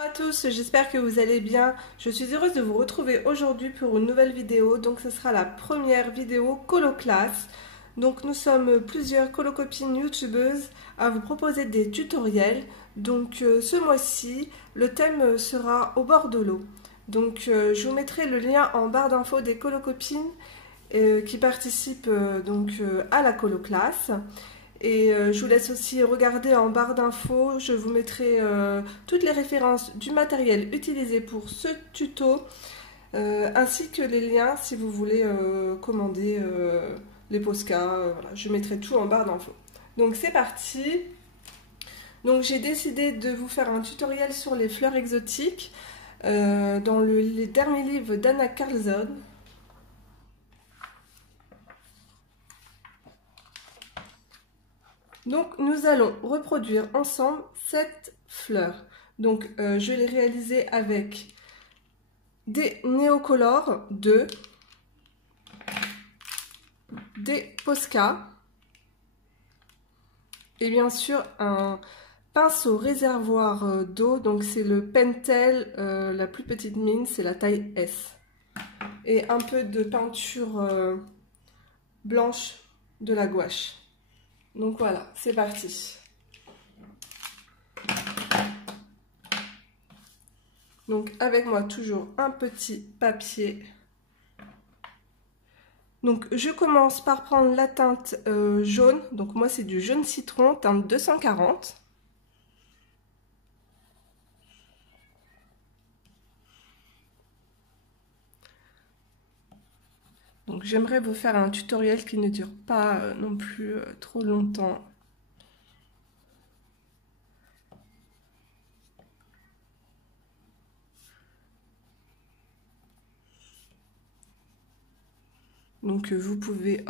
Bonjour à tous, j'espère que vous allez bien. Je suis heureuse de vous retrouver aujourd'hui pour une nouvelle vidéo. Donc ce sera la première vidéo colo classe. Donc nous sommes plusieurs colocopines youtubeuses à vous proposer des tutoriels. Donc ce mois-ci, le thème sera au bord de l'eau. Donc je vous mettrai le lien en barre d'infos des colocopines qui participent à la colo classe. Et je vous laisse aussi regarder en barre d'infos, je vous mettrai toutes les références du matériel utilisé pour ce tuto, ainsi que les liens si vous voulez commander les Posca, voilà, je mettrai tout en barre d'infos. Donc c'est parti. Donc j'ai décidé de vous faire un tutoriel sur les fleurs exotiques dans les derniers livres d'Anna Carlzon. Donc nous allons reproduire ensemble cette fleur. Donc je l'ai réalisée avec des Neocolor 2, des Posca et bien sûr un pinceau réservoir d'eau. Donc c'est le Pentel, la plus petite mine, c'est la taille S. Et un peu de peinture blanche de la gouache. Donc voilà, c'est parti. Donc avec moi toujours un petit papier. Donc je commence par prendre la teinte jaune. Donc moi c'est du jaune citron, teinte 240. Donc j'aimerais vous faire un tutoriel qui ne dure pas non plus trop longtemps. Donc vous pouvez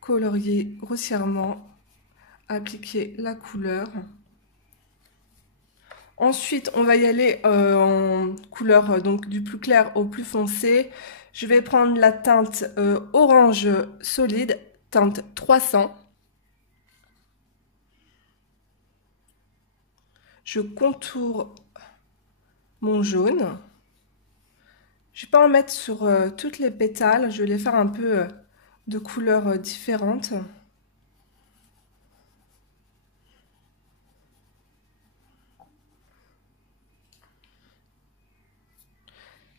colorier grossièrement, appliquer la couleur. Ensuite, on va y aller en couleur donc du plus clair au plus foncé. Je vais prendre la teinte orange solide, teinte 300. Je contourne mon jaune. Je ne vais pas en mettre sur toutes les pétales, je vais les faire un peu de couleurs différentes.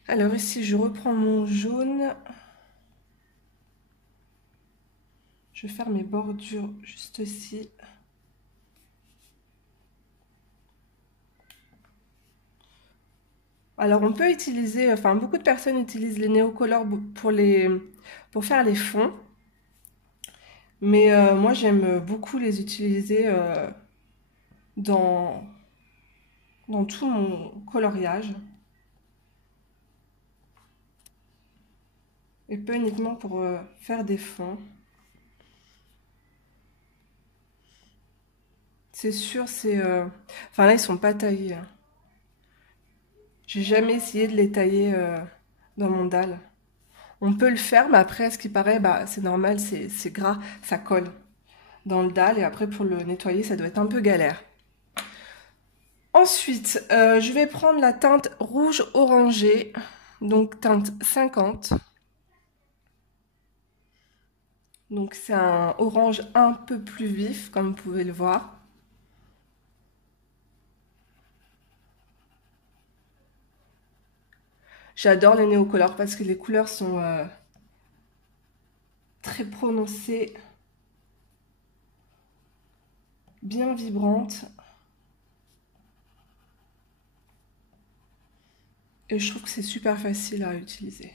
Alors ici, je reprends mon jaune. Je vais faire mes bordures juste ici. Alors on peut utiliser, enfin beaucoup de personnes utilisent les néocolores pour faire les fonds. Mais moi j'aime beaucoup les utiliser dans tout mon coloriage. Et pas uniquement pour faire des fonds. C'est sûr, c'est... Enfin là, ils sont pas taillés. Hein. J'ai jamais essayé de les tailler dans mon dalle. On peut le faire, mais après, à ce qui paraît, bah, c'est normal, c'est gras, ça colle dans le dalle. Et après, pour le nettoyer, ça doit être un peu galère. Ensuite, je vais prendre la teinte rouge orangé, donc teinte 50. Donc c'est un orange un peu plus vif, comme vous pouvez le voir. J'adore les néocolores parce que les couleurs sont très prononcées, bien vibrantes. Et je trouve que c'est super facile à utiliser.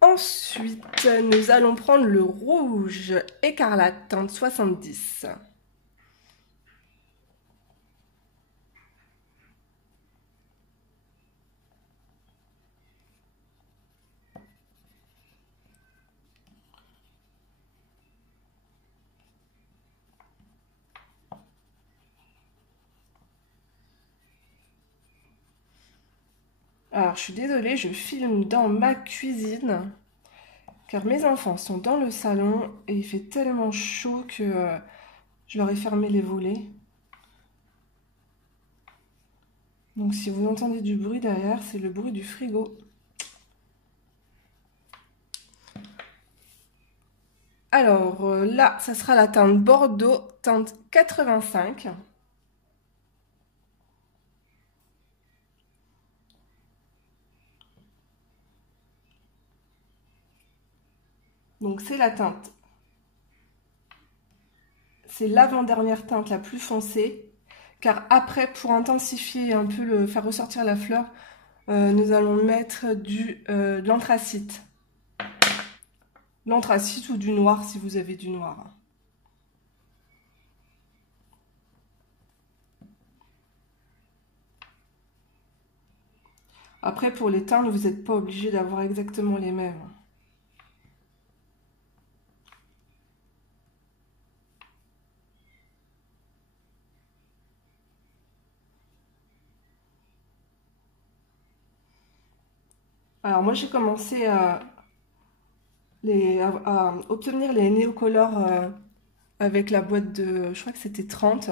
Ensuite, nous allons prendre le rouge écarlate, teinte 70. Alors, je suis désolée, je filme dans ma cuisine, car mes enfants sont dans le salon et il fait tellement chaud que je leur ai fermé les volets. Donc si vous entendez du bruit derrière, c'est le bruit du frigo. Alors là, ça sera la teinte Bordeaux, teinte 85. Donc c'est la teinte. C'est l'avant-dernière teinte la plus foncée. Car après, pour intensifier un peu, faire ressortir la fleur, nous allons mettre de l'anthracite. L'anthracite ou du noir si vous avez du noir. Après, pour les teintes, vous n'êtes pas obligé d'avoir exactement les mêmes. Alors moi, j'ai commencé à obtenir les néocolores avec la boîte de, je crois que c'était 30.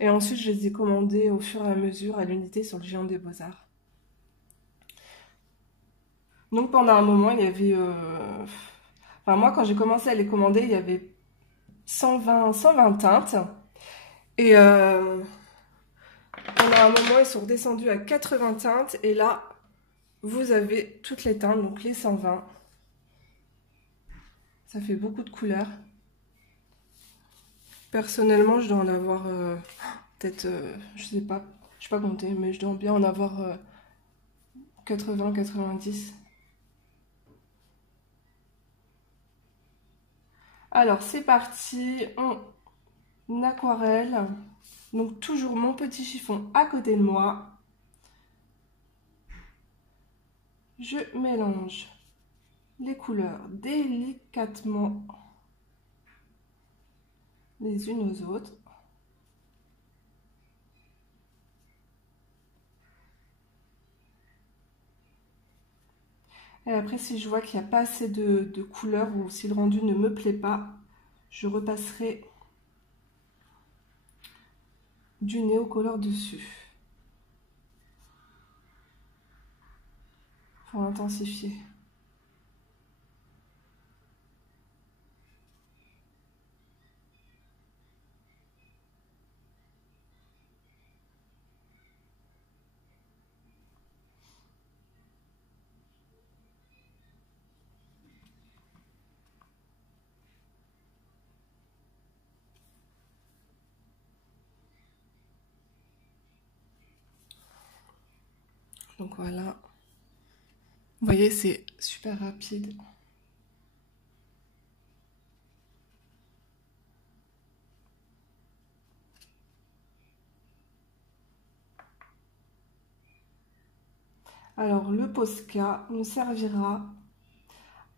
Et ensuite, je les ai commandés au fur et à mesure à l'unité sur le Géant des Beaux-Arts. Donc pendant un moment, il y avait... Enfin moi, quand j'ai commencé à les commander, il y avait 120 teintes. Et pendant un moment, ils sont redescendus à 80 teintes. Et là, vous avez toutes les teintes, donc les 120. Ça fait beaucoup de couleurs. Personnellement, je dois en avoir peut-être, je sais pas compter, mais je dois bien en avoir 80-90. Alors, c'est parti en aquarelle. Donc, toujours mon petit chiffon à côté de moi. Je mélange les couleurs délicatement les unes aux autres. Et après, si je vois qu'il n'y a pas assez de couleurs ou si le rendu ne me plaît pas, je repasserai du néocolore dessus pour intensifier. Donc voilà. Vous voyez, c'est super rapide. Alors, le Posca nous servira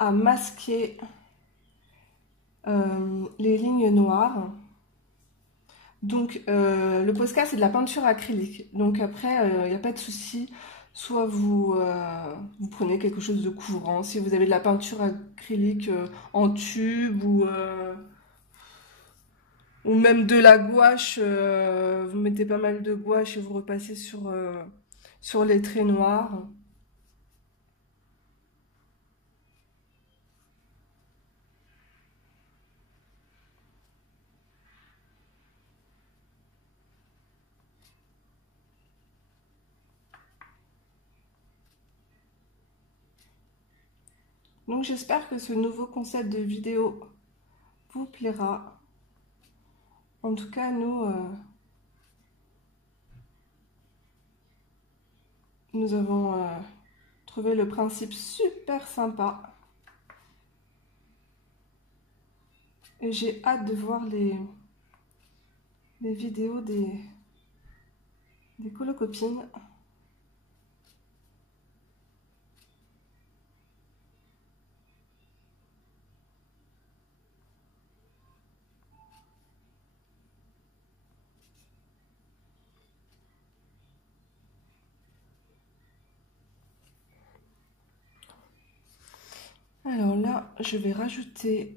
à masquer les lignes noires. Donc, le Posca, c'est de la peinture acrylique. Donc après, il n'y a pas de souci. Soit vous prenez quelque chose de couvrant. Si vous avez de la peinture acrylique en tube ou même de la gouache, vous mettez pas mal de gouache et vous repassez sur les traits noirs. Donc j'espère que ce nouveau concept de vidéo vous plaira. En tout cas, nous avons trouvé le principe super sympa. Et j'ai hâte de voir les vidéos des colocopines. Alors là, je vais rajouter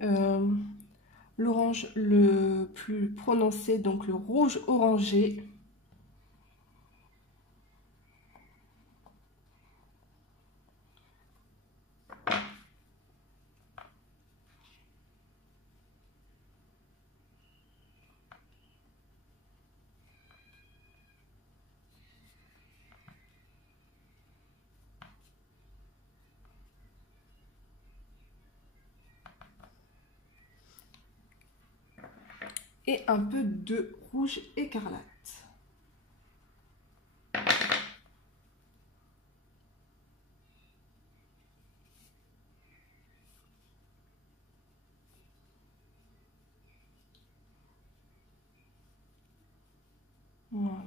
l'orange le plus prononcé, donc le rouge orangé. et un peu de rouge écarlate. Voilà.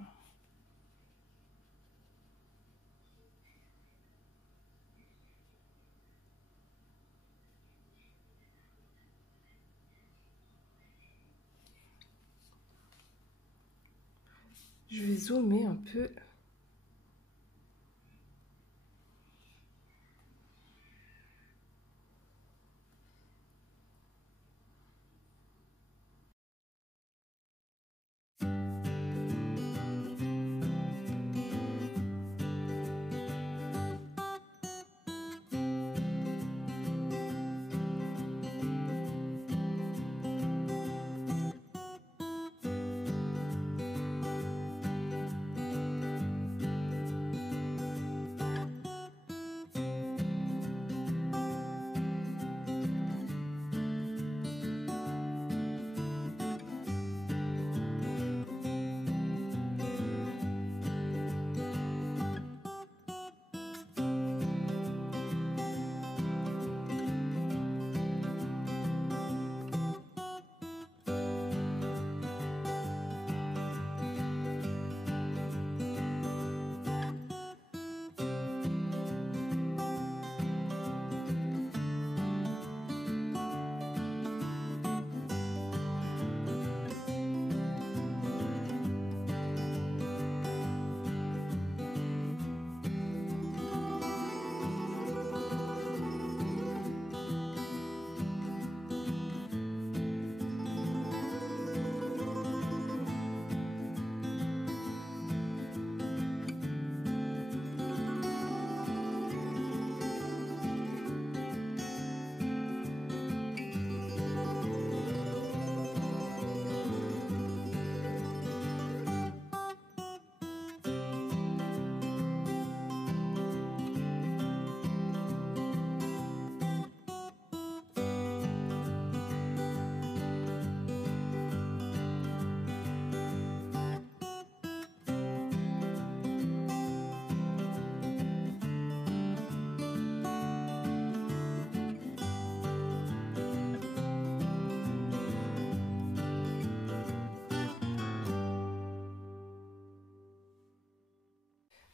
Je vais zoomer un peu.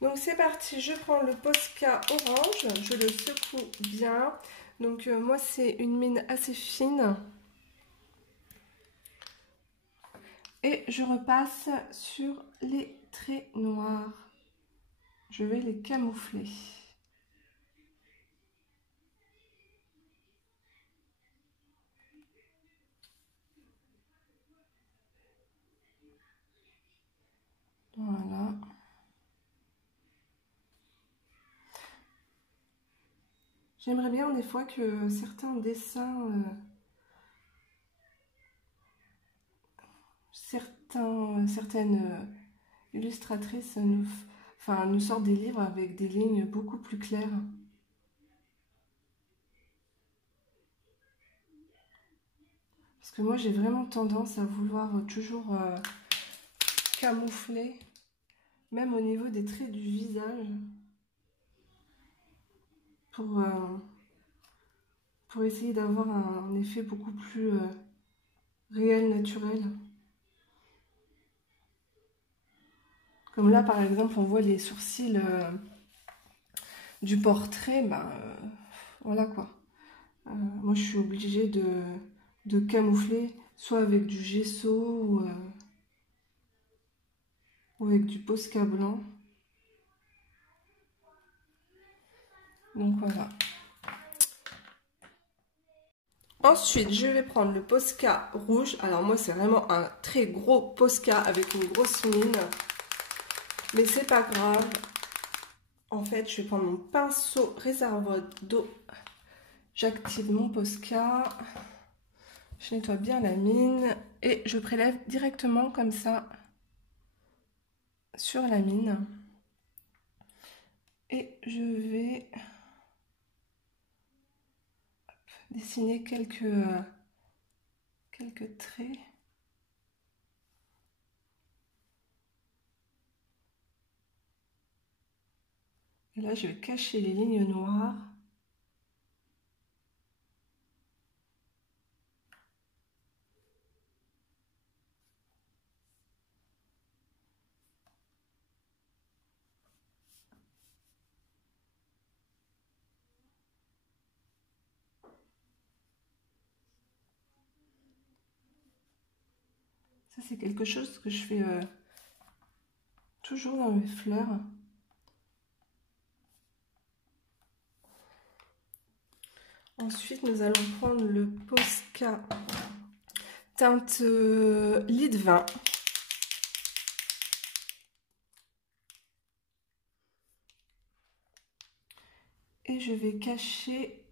Donc c'est parti, je prends le Posca orange, je le secoue bien. Donc moi c'est une mine assez fine. Et je repasse sur les traits noirs. Je vais les camoufler. Voilà. J'aimerais bien des fois que certains dessins, certaines illustratrices nous sortent des livres avec des lignes beaucoup plus claires. Parce que moi j'ai vraiment tendance à vouloir toujours camoufler, même au niveau des traits du visage, pour essayer d'avoir un effet beaucoup plus réel, naturel. Comme là par exemple on voit les sourcils du portrait, voilà quoi. Moi je suis obligée de camoufler soit avec du gesso ou avec du Posca blanc. Donc voilà. Ensuite, je vais prendre le Posca rouge. Alors moi, c'est vraiment un très gros Posca avec une grosse mine. Mais c'est pas grave. En fait, je vais prendre mon pinceau réservoir d'eau. J'active mon Posca. Je nettoie bien la mine. Et je prélève directement comme ça sur la mine. Et je vais dessiner quelques traits. Et là, je vais cacher les lignes noires. Ça, c'est quelque chose que je fais toujours dans mes fleurs. Ensuite, nous allons prendre le Posca teinte lit de vin. Et je vais cacher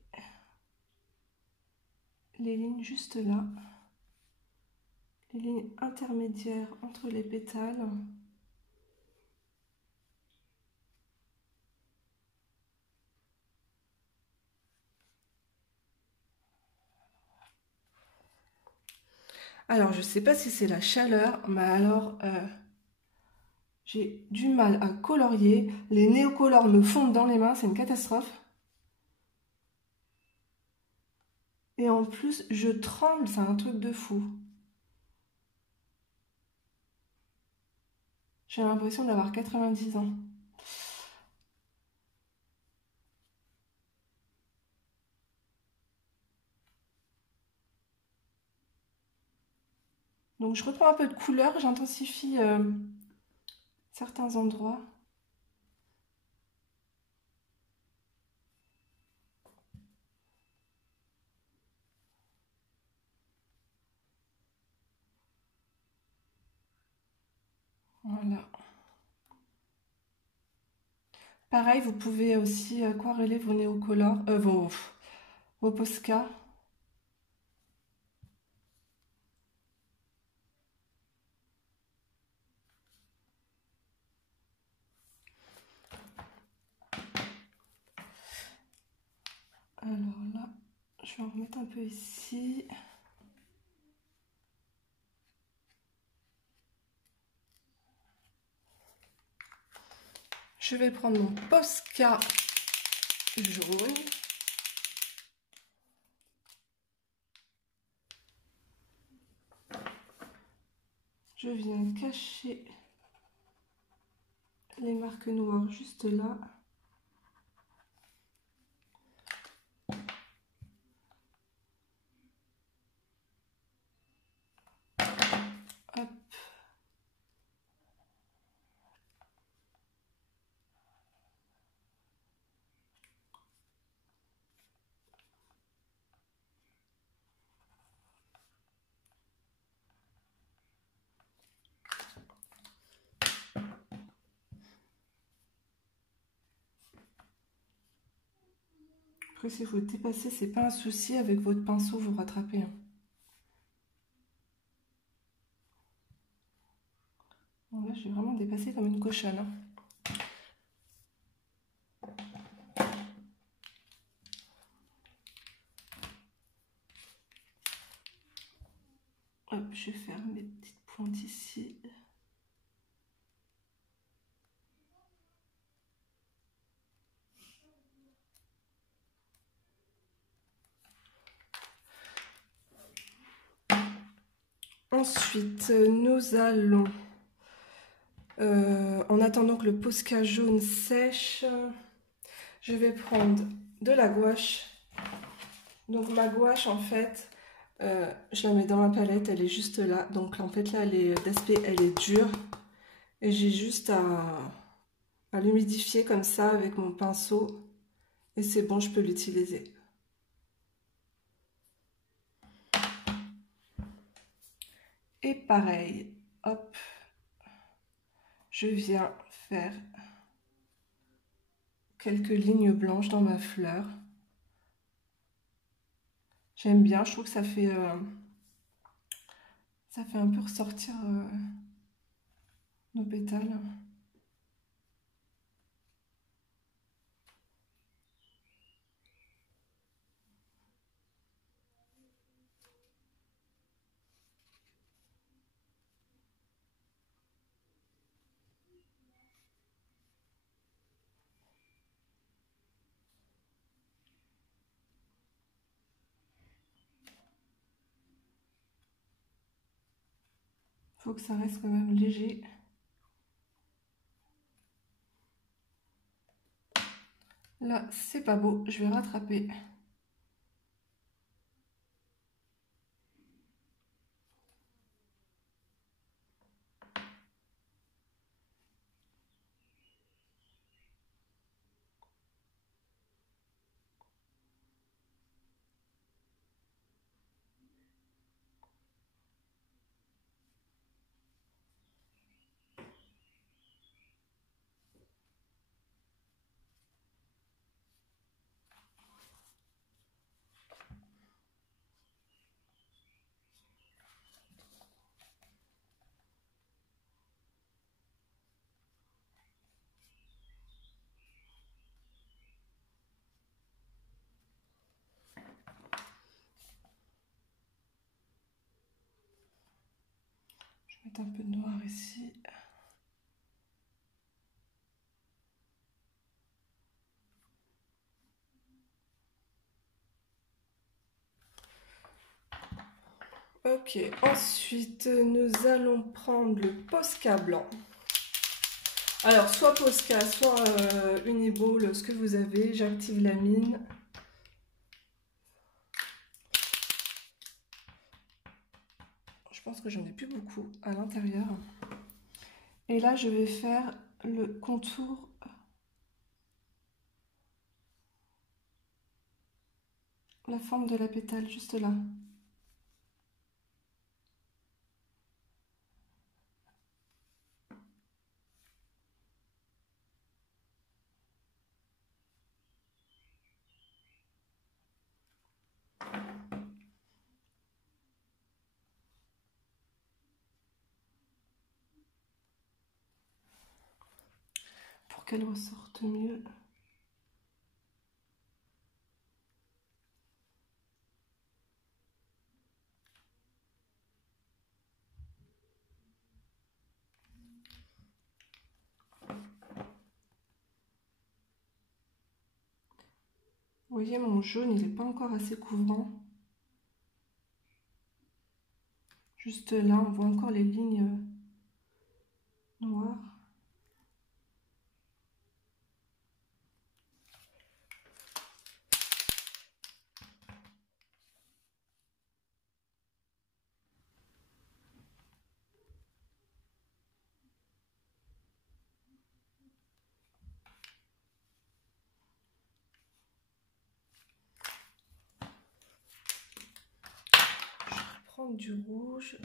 les lignes juste là, les lignes intermédiaires entre les pétales. Alors, je ne sais pas si c'est la chaleur, mais alors, j'ai du mal à colorier. Les néocolores me fondent dans les mains, c'est une catastrophe. Et en plus, je tremble, c'est un truc de fou. J'ai l'impression d'avoir 90 ans. Donc, je reprends un peu de couleur, j'intensifie certains endroits. Voilà. Pareil, vous pouvez aussi aquareller vos néocolores, vos Posca. Alors là, je vais en remettre un peu ici. Je vais prendre mon Posca jaune. Je viens cacher les marques noires juste là. Hop. Après, si vous dépassez, c'est pas un souci. Avec votre pinceau, vous rattrapez. Bon, là, j'ai vraiment dépassé comme une cochonne. Hop, je vais faire mes petites pointes ici. Ensuite, nous allons, en attendant que le Posca jaune sèche, je vais prendre de la gouache. Donc ma gouache, en fait, je la mets dans ma palette, elle est juste là. Donc en fait là, d'aspect, elle est dure. Et j'ai juste à l'humidifier comme ça avec mon pinceau. Et c'est bon, je peux l'utiliser. Et pareil, hop, je viens faire quelques lignes blanches dans ma fleur. J'aime bien, je trouve que ça fait un peu ressortir nos pétales. faut que ça reste quand même léger. Là, c'est pas beau, je vais rattraper. Je vais mettre un peu de noir ici. Ok, ensuite nous allons prendre le Posca blanc. Alors soit Posca, soit Uniball, ce que vous avez. J'active la mine. Je pense que j'en ai plus beaucoup à l'intérieur. Et là je vais faire le contour. La forme de la pétale juste là. Pour qu'elle ressorte mieux. Vous voyez, mon jaune, il n'est pas encore assez couvrant. Juste là, on voit encore les lignes noires. Je vais prendre du rouge.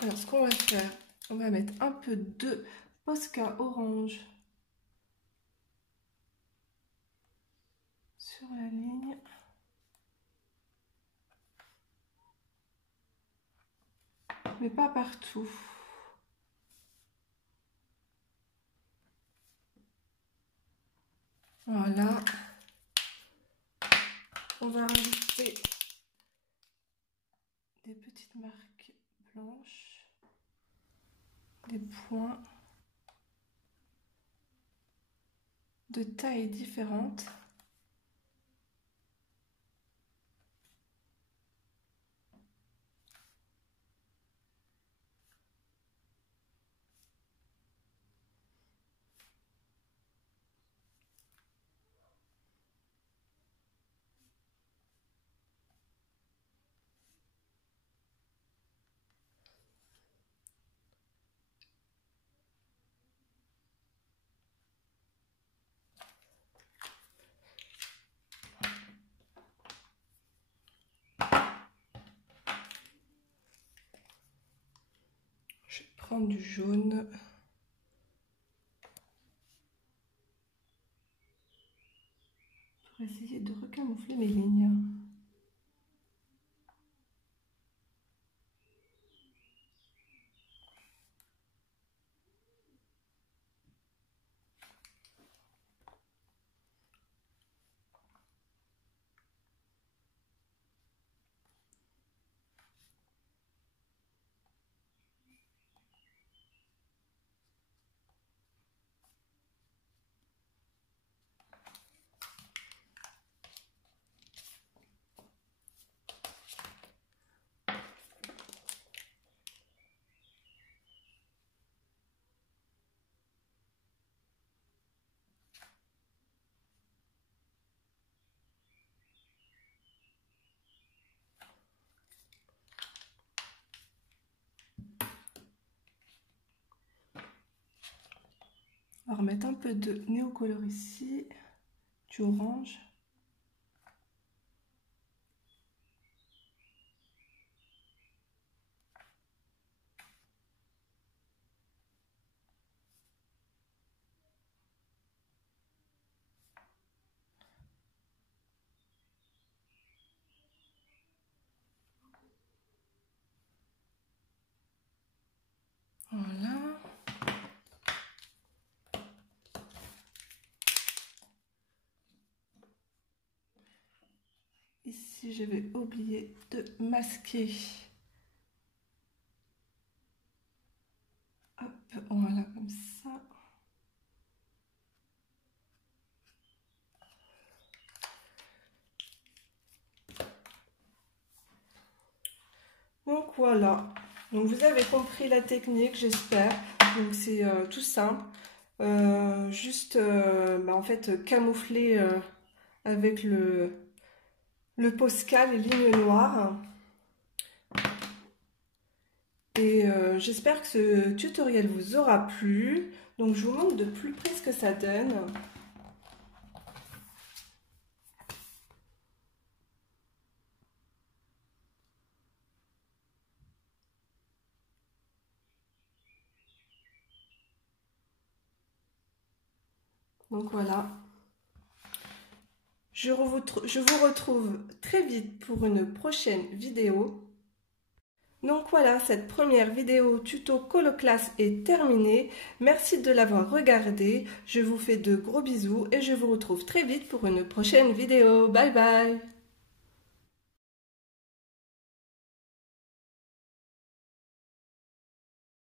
Alors, ce qu'on va faire, on va mettre un peu de Posca orange sur la ligne. Mais pas partout. Voilà. On va rajouter des petites marques blanches, des points de tailles différentes. Je vais prendre du jaune. Pour essayer de recamoufler mes lignes. On va remettre un peu de néocolor ici, du orange. Voilà. Ici, je vais oublier de masquer. Hop, voilà, comme ça. Donc voilà. Donc vous avez compris la technique, j'espère. Donc c'est tout simple. Juste, en fait, camoufler avec le Posca, les lignes noires. Et j'espère que ce tutoriel vous aura plu. Donc je vous montre de plus près ce que ça donne. Donc voilà. Je vous retrouve très vite pour une prochaine vidéo. Donc voilà, cette première vidéo tuto Coloclass est terminée. Merci de l'avoir regardée. Je vous fais de gros bisous et je vous retrouve très vite pour une prochaine vidéo. Bye bye!